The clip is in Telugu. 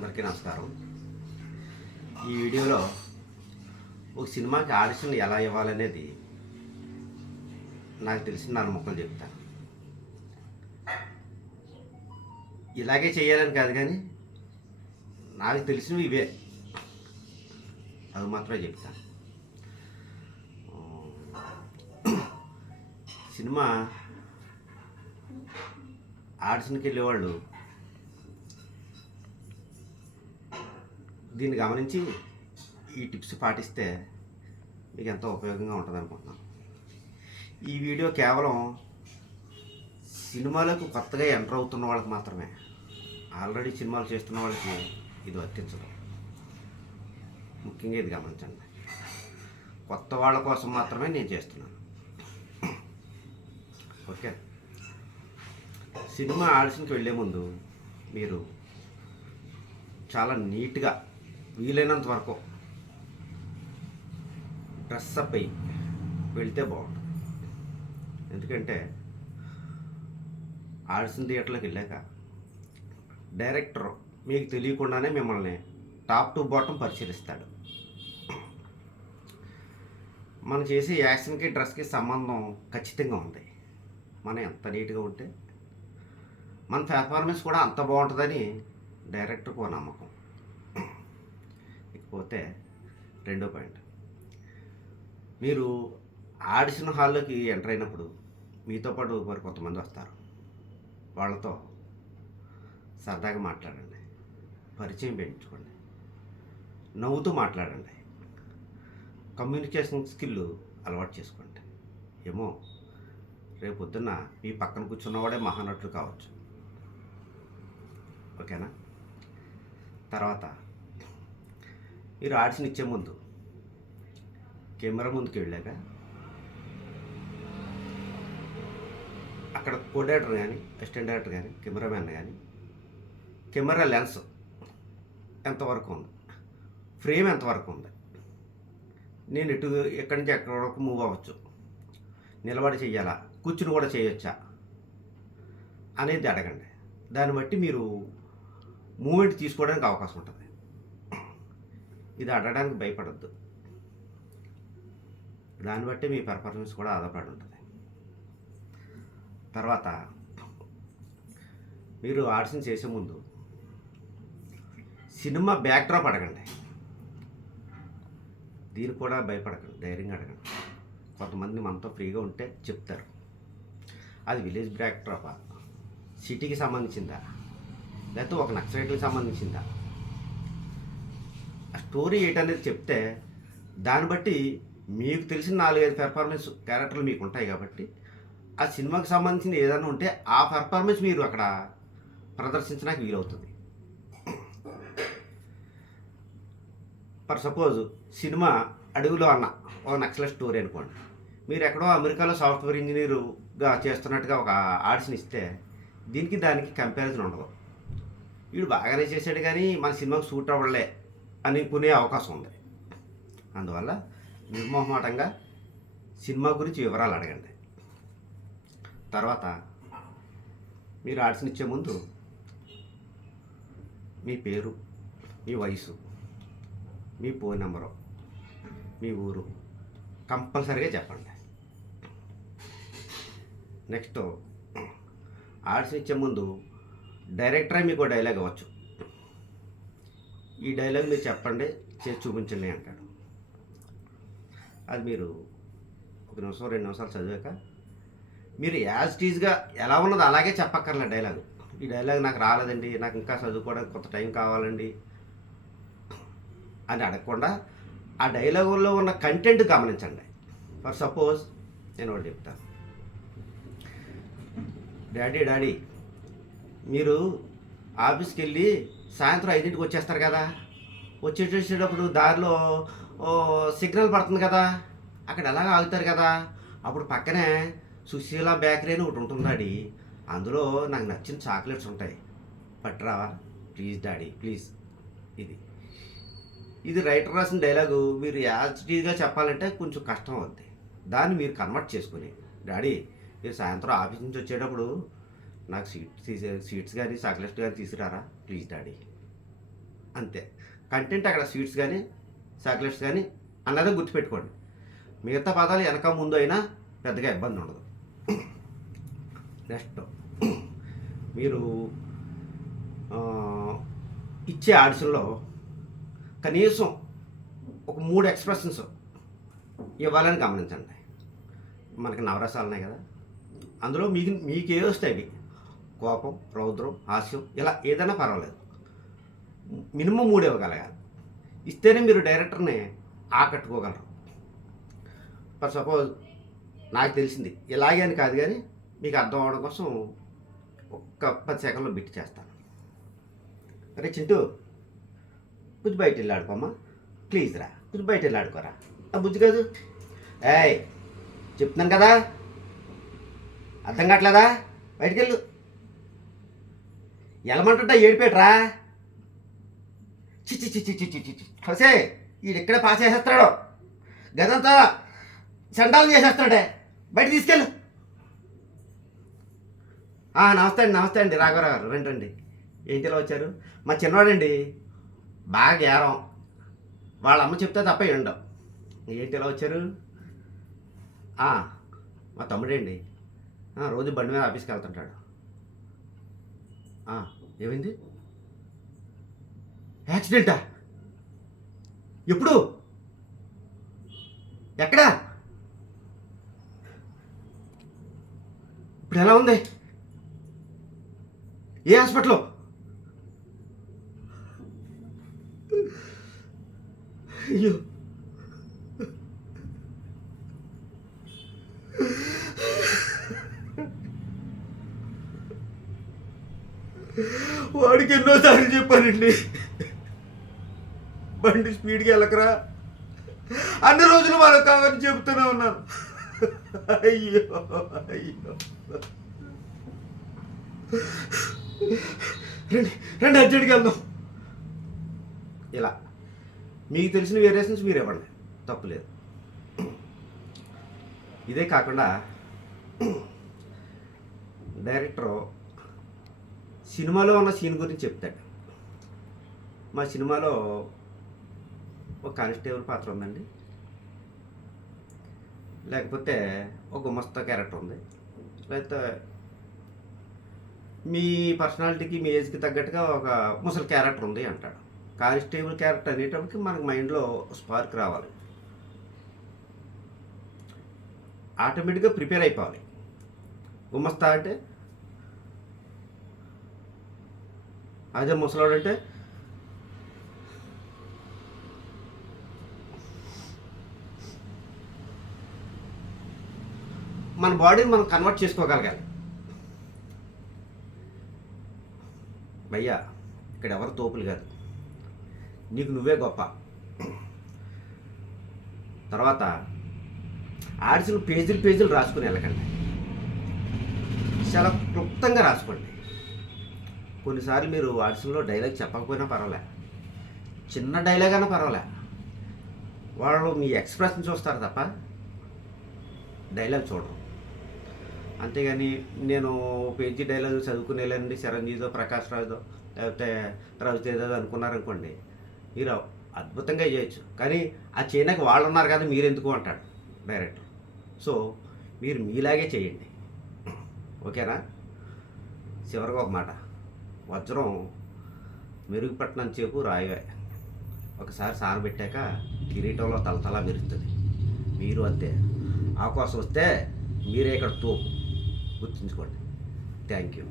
అందరికీ నమస్కారం. ఈ వీడియోలో ఒక సినిమాకి ఆడిషన్ ఎలా ఇవ్వాలనేది నాకు తెలిసిన 4 ముక్కలు చెప్తాను. ఇలాగే చేయాలని కాదు, కానీ నాకు తెలిసినవి ఇవే, అవి మాత్రమే చెప్తాను. సినిమా ఆడిషన్కి వెళ్ళేవాళ్ళు దీన్ని గమనించి ఈ టిప్స్ పాటిస్తే మీకు ఎంతో ఉపయోగంగా ఉంటుంది అనుకుంటున్నాను. ఈ వీడియో కేవలం సినిమాలకు కొత్తగా ఎంటర్ అవుతున్న వాళ్ళకి మాత్రమే. ఆల్రెడీ సినిమాలు చేస్తున్న వాళ్ళకి ఇది వర్తించదు. ముఖ్యంగా ఇది గమనించండి. కొత్త వాళ్ళ కోసం మాత్రమే నేను చేస్తున్నాను. ఓకే, సినిమా ఆడిషన్కి వెళ్ళే ముందు మీరు చాలా నీట్గా వీలైనంత వరకు డ్రెస్అప్ అయ్యి వెళ్తే బాగుంటుంది. ఎందుకంటే ఆడిషన్ థియేటర్లోకి వెళ్ళాక డైరెక్టర్ మీకు తెలియకుండానే మిమ్మల్ని టాప్ టు బాటమ్ పరిశీలిస్తాడు. మనం చేసే యాక్షన్కి డ్రెస్కి సంబంధం ఖచ్చితంగా ఉంది. మనం ఎంత నీట్గా ఉంటే మన పెర్ఫార్మెన్స్ కూడా అంత బాగుంటుందని డైరెక్టర్కు నమ్మకం. ఇకపోతే రెండో పాయింట్, మీరు ఆడిషన్ హాల్లోకి ఎంటర్ అయినప్పుడు మీతో పాటు మరి కొంతమంది వస్తారు. వాళ్ళతో సరదాగా మాట్లాడండి, పరిచయం పెంచుకోండి, నవ్వుతూ మాట్లాడండి, కమ్యూనికేషన్ స్కిల్ అలవాటు చేసుకోండి. ఏమో రేపు పొద్దున్న మీ పక్కన కూర్చున్నవాడే మహానటుడు కావచ్చు. ఓకేనా? తర్వాత మీరు ఆడిషన్ ఇచ్చే ముందు కెమెరా ముందుకు వెళ్ళాక అక్కడ కో డైరెక్టర్ కానీ అసిస్టెంట్ డైరెక్టర్ కానీ కెమెరామ్యాన్ కానీ కెమెరా లెన్స్ ఎంతవరకు ఉంది, ఫ్రేమ్ ఎంతవరకు ఉంది, నేను ఎక్కడి నుంచి ఎక్కడి వరకు మూవ్ అవ్వచ్చు, నిలబడి చెయ్యాలా, కూర్చుని కూడా చేయొచ్చా అనేది అడగండి. దాన్ని బట్టి మీరు మూమెంట్ తీసుకోవడానికి అవకాశం ఉంటుంది. ఇది అడగడానికి భయపడద్దు. దాన్ని బట్టి మీ పెర్ఫార్మెన్స్ కూడా ఆధారపడి ఉంటుంది. తర్వాత మీరు ఆడిషన్ చేసే ముందు సినిమా బ్యాక్డ్రాప్ అడగండి. దీనికి కూడా భయపడకండి, ధైర్యంగా అడగండి. కొంతమంది మనతో ఫ్రీగా ఉంటే చెప్తారు. అది విలేజ్ బ్యాక్డ్రాపా, సిటీకి సంబంధించిందా, లేకపోతే ఒక నక్సలైట్కి సంబంధించిందా, ఆ స్టోరీ ఏంటనేది చెప్తే దాన్ని బట్టి మీకు తెలిసిన 4-5 పెర్ఫార్మెన్స్ క్యారెక్టర్లు మీకు ఉంటాయి. కాబట్టి ఆ సినిమాకి సంబంధించిన ఏదైనా ఉంటే ఆ పెర్ఫార్మెన్స్ మీరు అక్కడ ప్రదర్శించడానికి వీలవుతుంది. ఫర్ సపోజ్ సినిమా అడవిలో అన్న ఒక నక్సలైట్ స్టోరీ అనుకోండి. మీరు ఎక్కడో అమెరికాలో సాఫ్ట్వేర్ ఇంజనీరుగా చేస్తున్నట్టుగా ఒక ఆడిషన్ ఇస్తే దీనికి దానికి కంపారిజన్ ఉండదు. వీడు బాగానే చేశాడు కానీ మన సినిమాకు సూట్ అవ్వలే అనుకునే అవకాశం ఉంది. అందువల్ల నిర్మోహమాటంగా సినిమా గురించి వివరాలు అడగండి. తర్వాత మీరు ఆడిషన్ ఇచ్చే ముందు మీ పేరు, మీ వయసు, మీ ఫోన్ నెంబరు, మీ ఊరు కంపల్సరీగా చెప్పండి. నెక్స్ట్ ఆడిషన్ ఇచ్చే ముందు డైరెక్టరే మీకు డైలాగ్ అవ్వచ్చు. ఈ డైలాగ్ మీరు చెప్పండి, చేసి చూపించండి అంటాడు. అది మీరు 1 నిమిషం 2 నిమిషాలు చదివాక మీరు యాజ్ టీజ్గా ఎలా ఉన్నది అలాగే చెప్పక్కర్లే డైలాగు. ఈ డైలాగ్ నాకు రాలేదండి, నాకు ఇంకా చదువుకోవడానికి కొంత టైం కావాలండి అని అడగకుండా ఆ డైలాగుల్లో ఉన్న కంటెంట్ గమనించండి. ఫర్ సపోజ్ నేను ఒకటి చెప్తాను. డాడీ మీరు ఆఫీస్కి వెళ్ళి సాయంత్రం 5ంటికి వచ్చేస్తారు కదా, వచ్చేటప్పుడు దారిలో సిగ్నల్ పడుతుంది కదా, అక్కడ ఎలాగ ఆగుతారు కదా, అప్పుడు పక్కనే సుశీల బేకరీ అని ఒకటి ఉంటుంది డాడీ, అందులో నాకు నచ్చిన చాక్లెట్స్ ఉంటాయి, పట్టురావా ప్లీజ్ డాడీ ప్లీజ్. ఇది రైటర్ రాసిన డైలాగు. మీరు యాజిటీగా చెప్పాలంటే కొంచెం కష్టం అవుద్ది. దాన్ని మీరు కన్వర్ట్ చేసుకుని, డాడీ మీరు సాయంత్రం ఆఫీస్ నుంచి వచ్చేటప్పుడు నాకు స్వీట్స్ కానీ చాక్లెట్స్ కానీ తీసుకురారా ప్లీజ్ డాడీ అంతే. కంటెంట్ అక్కడ స్వీట్స్ కానీ చాక్లెట్స్ కానీ అన్నదే గుర్తుపెట్టుకోండి. మిగతా పదాలు వెనక ముందు అయినా పెద్దగా ఇబ్బంది ఉండదు. నెక్స్ట్ మీరు ఇచ్చే ఆడిషన్లో కనీసం ఒక 3 ఎక్స్ప్రెషన్స్ ఇవ్వాలని గమనించండి. మనకి నవరసాలు ఉన్నాయి కదా, అందులో మీకు ఏ వస్తాయి అవి కోపం, రౌద్రం, హాస్యం ఇలా ఏదైనా పర్వాలేదు. మినిమం 3 ఇవ్వగలగాలి. ఇస్తేనే మీరు డైరెక్టర్ని ఆకట్టుకోగలరు. ఫర్ సపోజ్ నాకు తెలిసింది ఇలాగే అని కాదు, కానీ మీకు అర్థం అవడం కోసం ఒక్క 10 సెకండ్లో బిట్ చేస్తాను. అరే చింటూ, బుజ్జి బయట వెళ్ళి ఆడుకోమ్మా, ప్లీజ్ రా, బుజ్జి బయట వెళ్ళి ఆడుకోరా. బుజ్జి కాదు, ఏయ్ చెప్తున్నాను కదా, అర్థం కావట్లేదా? బయటికి వెళ్ళు. వెళ్ళమంటుంటా ఏడిపేట్రా. చిచ్చి చిచ్చి చిచ్చి చిచ్చి హసే, వీడు ఇక్కడే పాస్ చేసేస్తాడు, గదంతా చండాలు చేసేస్తాడే, బయట తీసుకెళ్ళు. నమస్తే అండి రాఘవరావు గారు, రండి. ఏంటి ఇలా వచ్చారు? మా చిన్నవాడండి, బాగా గేరం, వాళ్ళ అమ్మ చెప్తే తప్ప ఉండవు. ఏంటి ఇలా వచ్చారు? మా తమ్ముడండి, రోజు బండి మీద ఆఫీస్కి వెళ్తుంటాడు. ఏమైంది? యాక్సిడెంటా? ఎప్పుడు? ఎక్కడా? ఇప్పుడు ఎలా ఉంది? ఏ హాస్పిటల్లో? అయ్యో, వాడికి ఎన్నోసార్లు చెప్పానండి, బండి స్పీడ్కి వెళ్ళకరా, అన్ని రోజులు వాళ్ళకి కావాలని చెబుతూనే ఉన్నాను. అయ్యో అయ్యో, రండి అర్జెంట్కి వెళ్దాం. ఇలా మీకు తెలిసిన వేరియేషన్స్ మీరు ఇవ్వండి, తప్పులేదు. ఇదే కాకుండా డైరెక్టరు సినిమాలో ఉన్న సీన్ గురించి చెప్తాడు. మా సినిమాలో ఒక కానిస్టేబుల్ పాత్ర ఉందండి, లేకపోతే ఒక గుమస్తా క్యారెక్టర్ ఉంది, లేకపోతే మీ పర్సనాలిటీకి మీ ఏజ్కి తగ్గట్టుగా ఒక ముసలి క్యారెక్టర్ ఉంది అంటాడు. కానిస్టేబుల్ క్యారెక్టర్ అనేటప్పటికి మనకు మైండ్లో స్పార్క్ రావాలి, ఆటోమేటిక్గా ప్రిపేర్ అయిపోవాలి. గుమస్తా అంటే అదే, ముసలాడు అంటే మన బాడీని మనం కన్వర్ట్ చేసుకోగలగాలి. భయ్యా, ఇక్కడ ఎవరు తోపులు కాదు, నీకు నువ్వే గొప్ప. తర్వాత ఆడిషన్ పేజీలు రాసుకుని వెళ్ళకండి, చాలా క్లుప్తంగా రాసుకోండి. కొన్నిసార్లు మీరు ఆడిషన్లో డైలాగ్ చెప్పకపోయినా పర్వాలే, చిన్న డైలాగ్ అయినా పర్వాలే, వాళ్ళు మీ ఎక్స్ప్రెషన్ చూస్తారు తప్ప డైలాగ్ చూడరు. అంతేగాని నేను పేజీ డైలాగ్ చదువుకునేలేండి చిరంజీవిదో, ప్రకాష్ రాజుదో, లేకపోతే రవితేజో అనుకున్నారనుకోండి, మీరు అద్భుతంగా చేయొచ్చు, కానీ ఆ చేయడానికి వాళ్ళు ఉన్నారు కదా మీరు ఎందుకు అంటాడు డైరెక్టర్. సో మీరు మీలాగే చేయండి, ఓకేనా? చివరిగా ఒక మాట, వజ్రం మెరుగుపట్టినంత సేపు రాయవే, ఒకసారి సారబెట్టాక కిరీటంలో తలతలా మెరుస్తుంది. మీరు అంతే, అవకాశం వస్తే మీరే ఇక్కడ తోపు, గుర్తుంచుకోండి. Thank you.